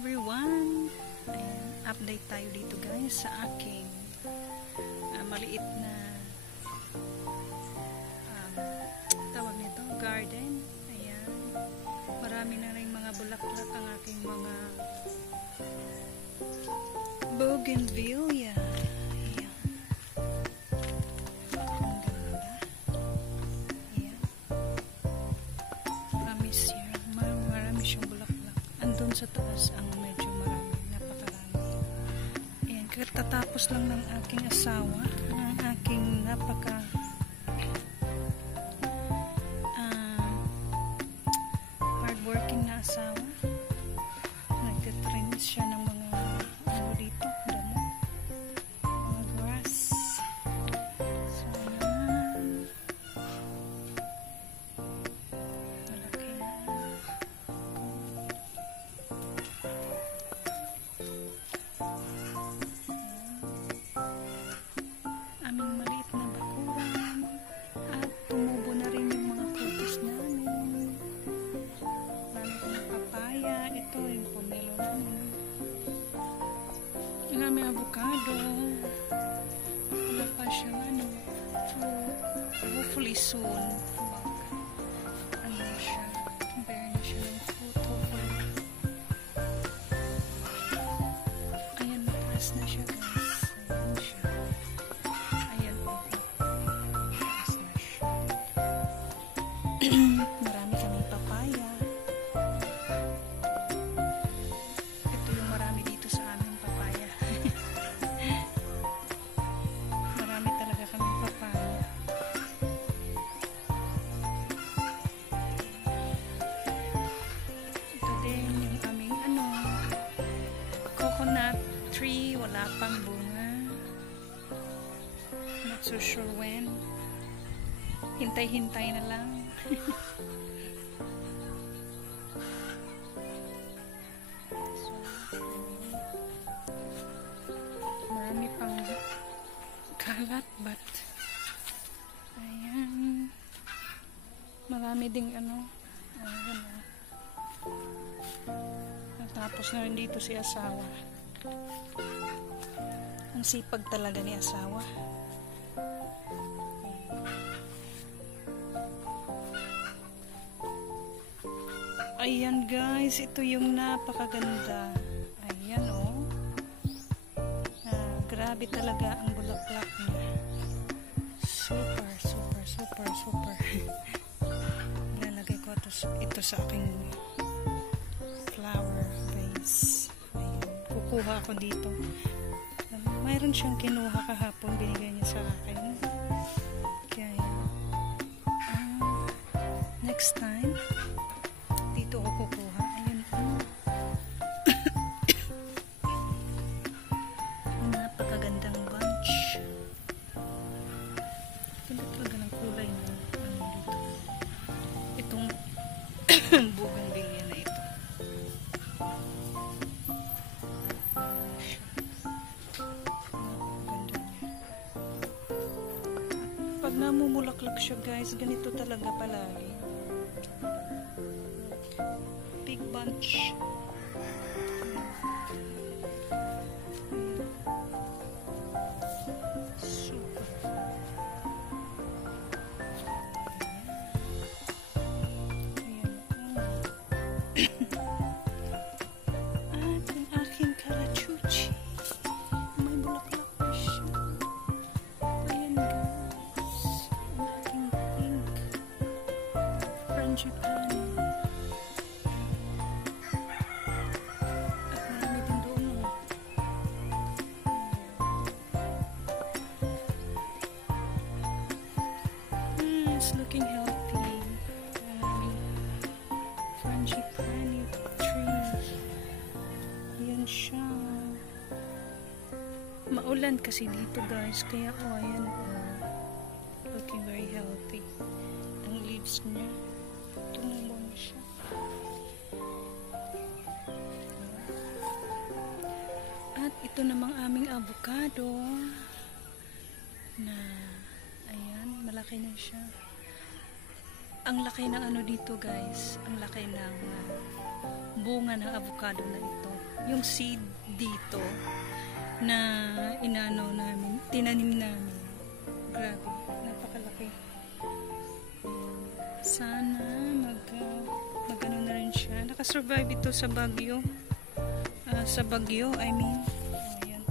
everyone! Ayan, update tayo dito guys sa aking maliit na tawag nito, garden. Ayan, marami na rin mga bulaklak ang aking mga bougainvillea. Ayan, ang ganda. Ayan, marami siyang bulaklak. Andun sa taas ang medyo marami, napakarami. Ayan, katatapos lang ng aking asawa, ang aking hardworking na asawa. Nagtitrims siya ng mga dito, damo, mga grass. So, malaki na. Aming maliit na bakuran at tumubo na rin yung mga prutas namin. Marami kong papaya, ito yung pomelo namin. Yung aming avocado, wala pa siyang so hopefully soon siya, bear na siya ng fruit, hopefully. Ayan, mataas na siya guys. Ayan siya. Ayan po. Mataas na siya. Marami kaming papaya. Ito yung marami dito sa aming papaya. Marami talaga kaming papaya. Ito din yung aming coconut tree, wala pang bunga. Not so sure when. Hintay-hintay na lang. So, marami pang kalat, but ayan, marami ding ayan. Natapos na rin dito si asawa. Ang sipag talaga ni asawa. Ayan guys, ito yung napakaganda. Ayan oh. Grabe talaga ang bulaklak niya. Super, super, super, super. Ilalagay ko ito sa aking flower vase. Ayan, kukuha ako dito. Mayroon siyang kinuha kahapon, binigay niya sa akin. Kaya next time dito ako kukuha. Ayun po. Napakagandang bunch. Ganda talaga ng kulay ng dito. Itong bougainvillea na ito. Ganda niya. Pag namumulaklak siya guys, ganito talaga palagi. Big bunch. Super. Ayan. At yung aking karachuchi. May bulaklak pa siya. Ayan guys. Ang aking pink frangipani. It's looking healthy. Frangipani tree. Ayan siya. Maulan kasi dito guys, kaya ayan looking very healthy. Ang leaves niya, tumubo na siya. At ito namang aming avocado na ayan, malaki na siya. Ang laki ng dito guys, ang laki ng bunga ng avocado na ito. yung seed dito na inano namin, tinanim namin. Grabe, napakalaki. Sana magano na rin siya. Nakasurvive ito sa bagyo. Sa bagyo, I mean. Ayan.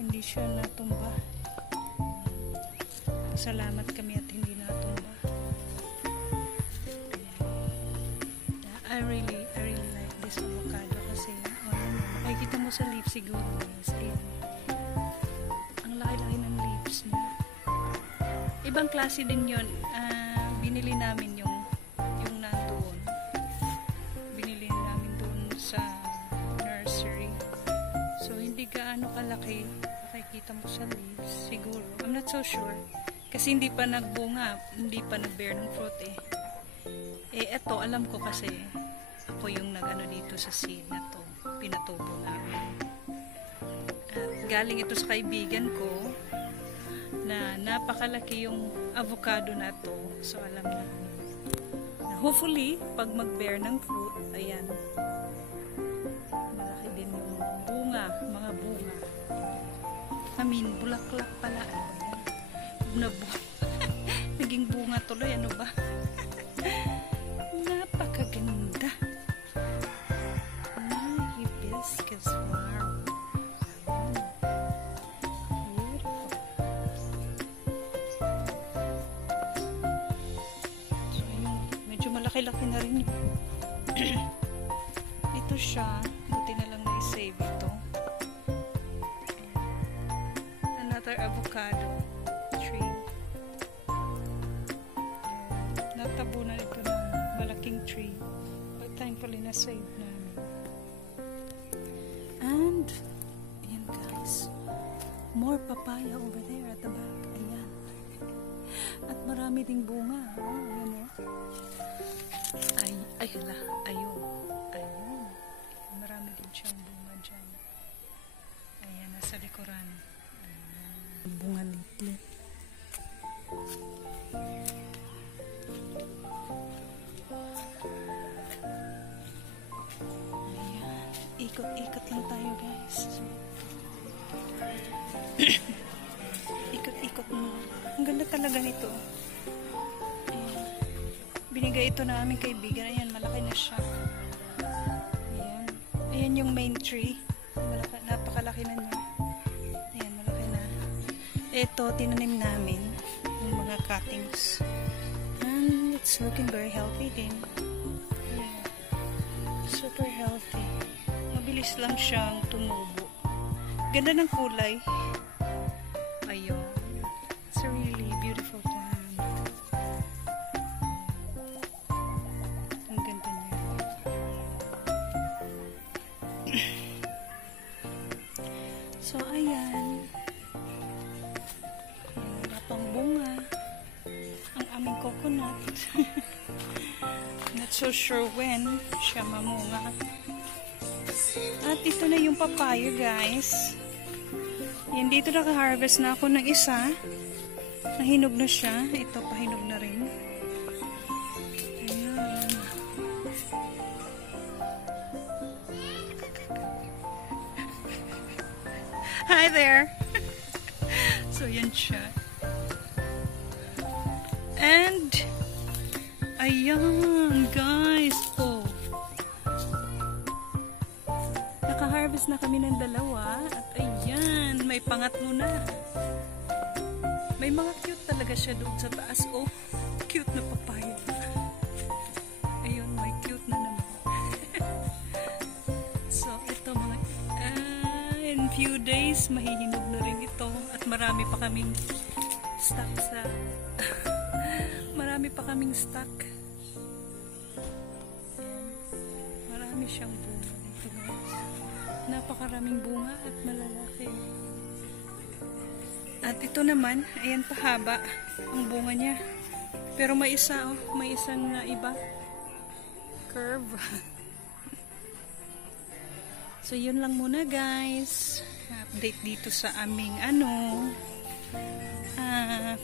Hindi siya natumba. Salamat kami at hindi natumba. I really like this avocado kasi makikita mo sa leaves siguro guys. Ayan. Ang laki-laki ng leaves niya. Ibang klase din yun. Binili namin yung nandoon. Binili namin doon sa nursery. So hindi gaano kalaki. Makikita mo sa leaves siguro. I'm not so sure. Kasi hindi pa nagbunga, hindi pa nag-bear ng fruit eh. Eto, alam ko kasi ako yung nag-ano dito sa seed na to. Pinatubo namin. At galing ito sa kaibigan ko na napakalaki yung avocado na to. So alam namin na hopefully, pag mag-bear ng fruit, ayan, malaki din yung bunga, mga bunga. I mean, bulaklak pala. Naging bunga tuloy, ano ba? Napakaganda. Hibiscus flower. Beautiful. So, ayun. Medyo malaki-laki na rin. Ito siya. Buti na lang na-save ito. Another avocado tree. Natabunan ito ng malaking tree. But thankfully na-save namin. And, ayan guys, more papaya over there at the back. Ayan. At marami ding bunga. Oh, ayan o. Ay, hala. Ayun. Ayun. Marami din siyang bunga dyan. Ayan, nasa likuran. Ayan. Bunga litlit. Ayan. Ikot-ikot lang tayo guys. Ikot-ikot mo. Ang ganda talaga nito. Ayan. Binigay ito na aming kaibigan. Ayan, malaki na siya. Ayan. Ayan yung main tree. Napakalaki na niya. Ayan, malaki na. Ito, tinanim namin yung mga cuttings. And it's looking very healthy din. Ayan. Super healthy. Mabilis lang siyang tumubo. Ganda ng kulay. Ayun. It's a really beautiful plant. Ang ganda niya. So, ayan. Wala pang bunga. Ang aming coconut. Not so sure when siya mamunga. At ito na yung papaya guys. Yan, dito naka-harvest na ako ng isa. Nahinog na siya. Ito, pahinog na rin. Ayan. Hi there! So, yan siya. And, ayan, guys. Oh. Naka-harvest na kami ng dalawa. At ayan, may pangatlo na. May mga cute talaga siya doon sa taas. Oh, cute na papaya. Ayun, may cute na naman. So, ito mga, in few days, mahihinog na rin ito. At marami pa kaming stock sa, marami pa kaming stock. Marami siyang bunga dito guys. Napakaraming bunga at malalaki. At ito naman, ayan pahaba ang bunga niya. Pero may isa, oh, may isang na iba. Curve. So, yun lang muna guys. Update dito sa aming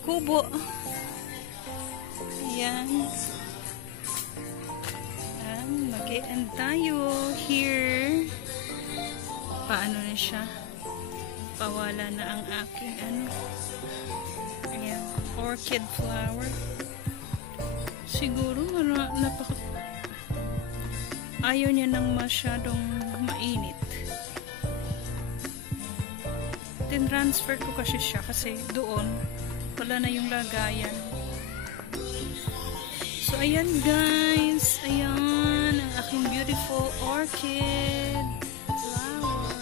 kubo. Ayan. Mag-e-end tayo here. paano na siya, pawala na ang aking ayan, orchid flower. Siguro ayaw niya nang masyadong mainit. Then transfer ko kasi siya kasi doon wala na yung lagayan. So ayan guys, ayan ang aking beautiful orchid flower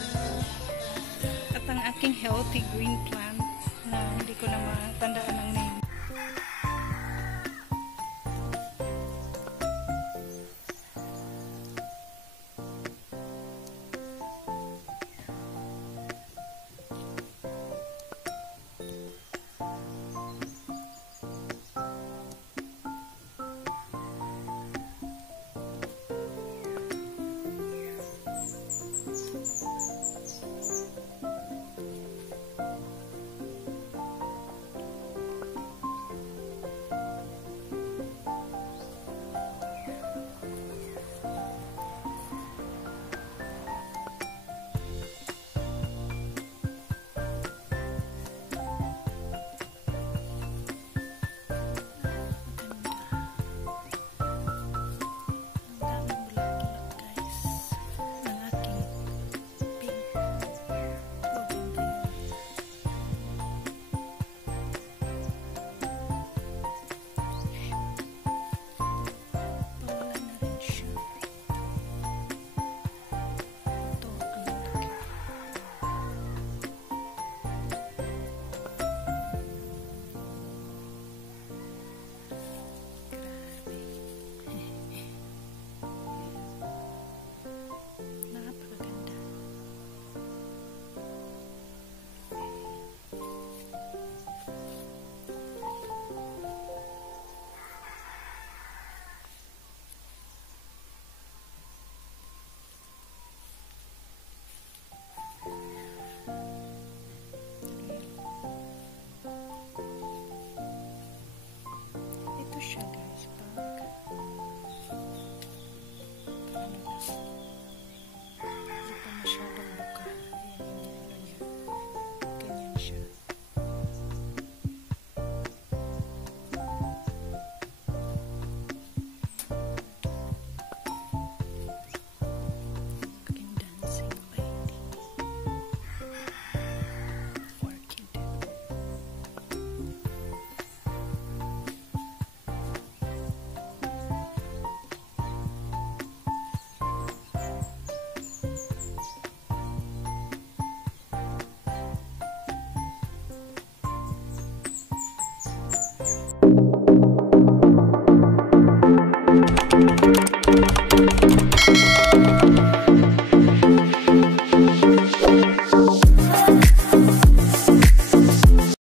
at ang aking healthy green plant na hindi ko na matandaan ang name.